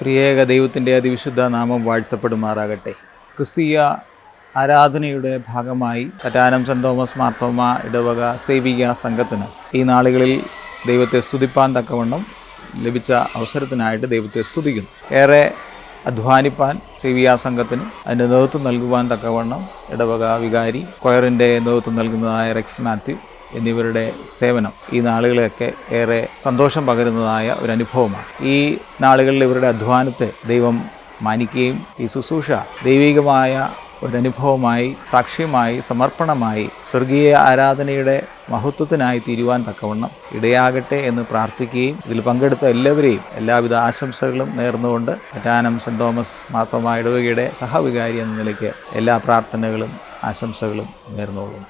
ത്രിയേക ദൈവത്തിൻ്റെ അതിവിശുദ്ധ നാമം വാഴ്ത്തപ്പെടുമാറാകട്ടെ. ക്രിസ്തീയ ആരാധനയുടെ ഭാഗമായി കറ്റാനം സെൻറ് തോമസ് മാർത്തോമ ഇടവക സേവിക സംഘത്തിന് ഈ നാളുകളിൽ ദൈവത്തെ സ്തുതിപ്പാൻ തക്കവണ്ണം ലഭിച്ച അവസരത്തിനായിട്ട് ദൈവത്തെ സ്തുതിക്കുന്നു. ഏറെ അധ്വാനിപ്പാൻ സേവിക സംഘത്തിന് അതിൻ്റെ നേതൃത്വം നൽകുവാൻ തക്കവണ്ണം ഇടവക വികാരി, കൊയറിൻ്റെ നേതൃത്വം നൽകുന്നതായ റെക്സ് മാത്യു എന്നിവരുടെ സേവനം ഈ നാളുകളെയൊക്കെ ഏറെ സന്തോഷം പകരുന്നതായ ഒരു അനുഭവമാണ്. ഈ നാളുകളിൽ ഇവരുടെ അധ്വാനത്തെ ദൈവം മാനിക്കുകയും ഈ ശുശ്രൂഷ ദൈവികമായ ഒരനുഭവമായി, സാക്ഷ്യമായി, സമർപ്പണമായി സ്വർഗീയ ആരാധനയുടെ മഹത്വത്തിനായി തീരുവാൻ തക്കവണ്ണം ഇടയാകട്ടെ എന്ന് പ്രാർത്ഥിക്കുകയും ഇതിൽ പങ്കെടുത്ത എല്ലാവരെയും എല്ലാവിധ ആശംസകളും നേർന്നുകൊണ്ട് കറ്റാനം സെൻറ് തോമസ് മാർത്തോമ ഇടവകയുടെ സഹവികാരി എന്ന നിലയ്ക്ക് എല്ലാ പ്രാർത്ഥനകളും ആശംസകളും നേർന്നുകൊള്ളുന്നു.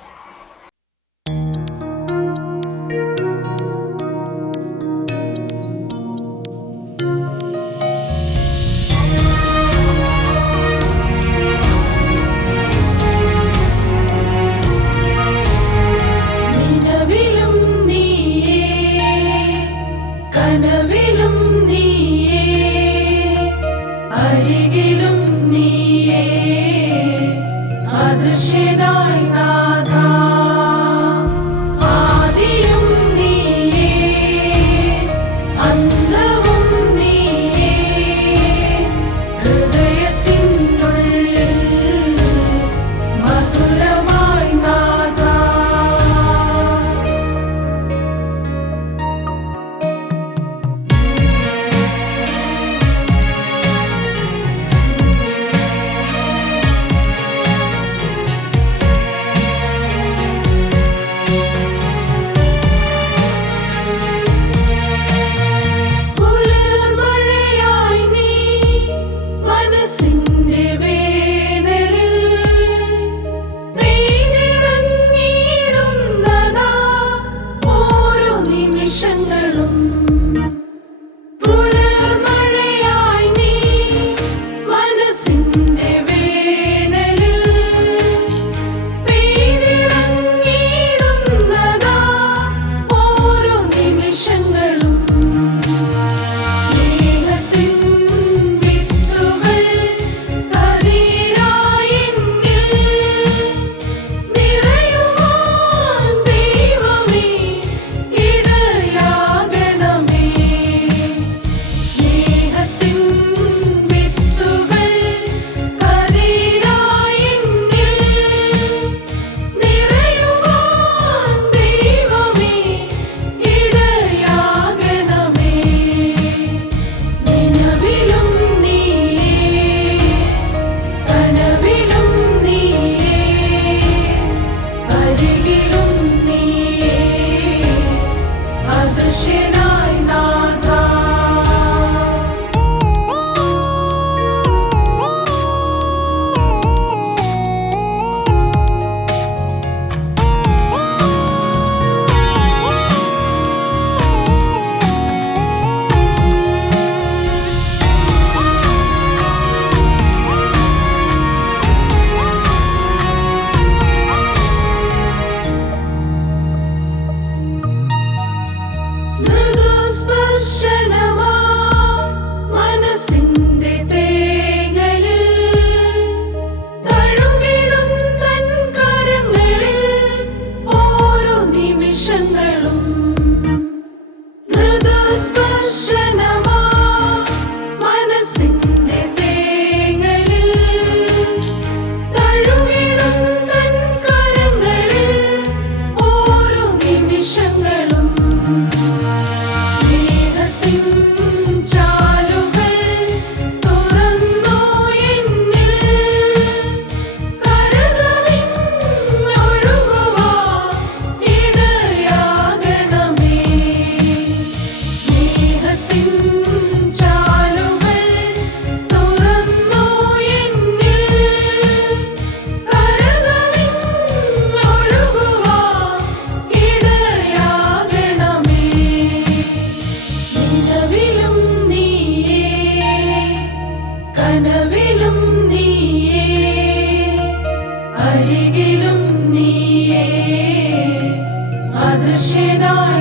അരികിലും നീയേ അദൃശ്യനായി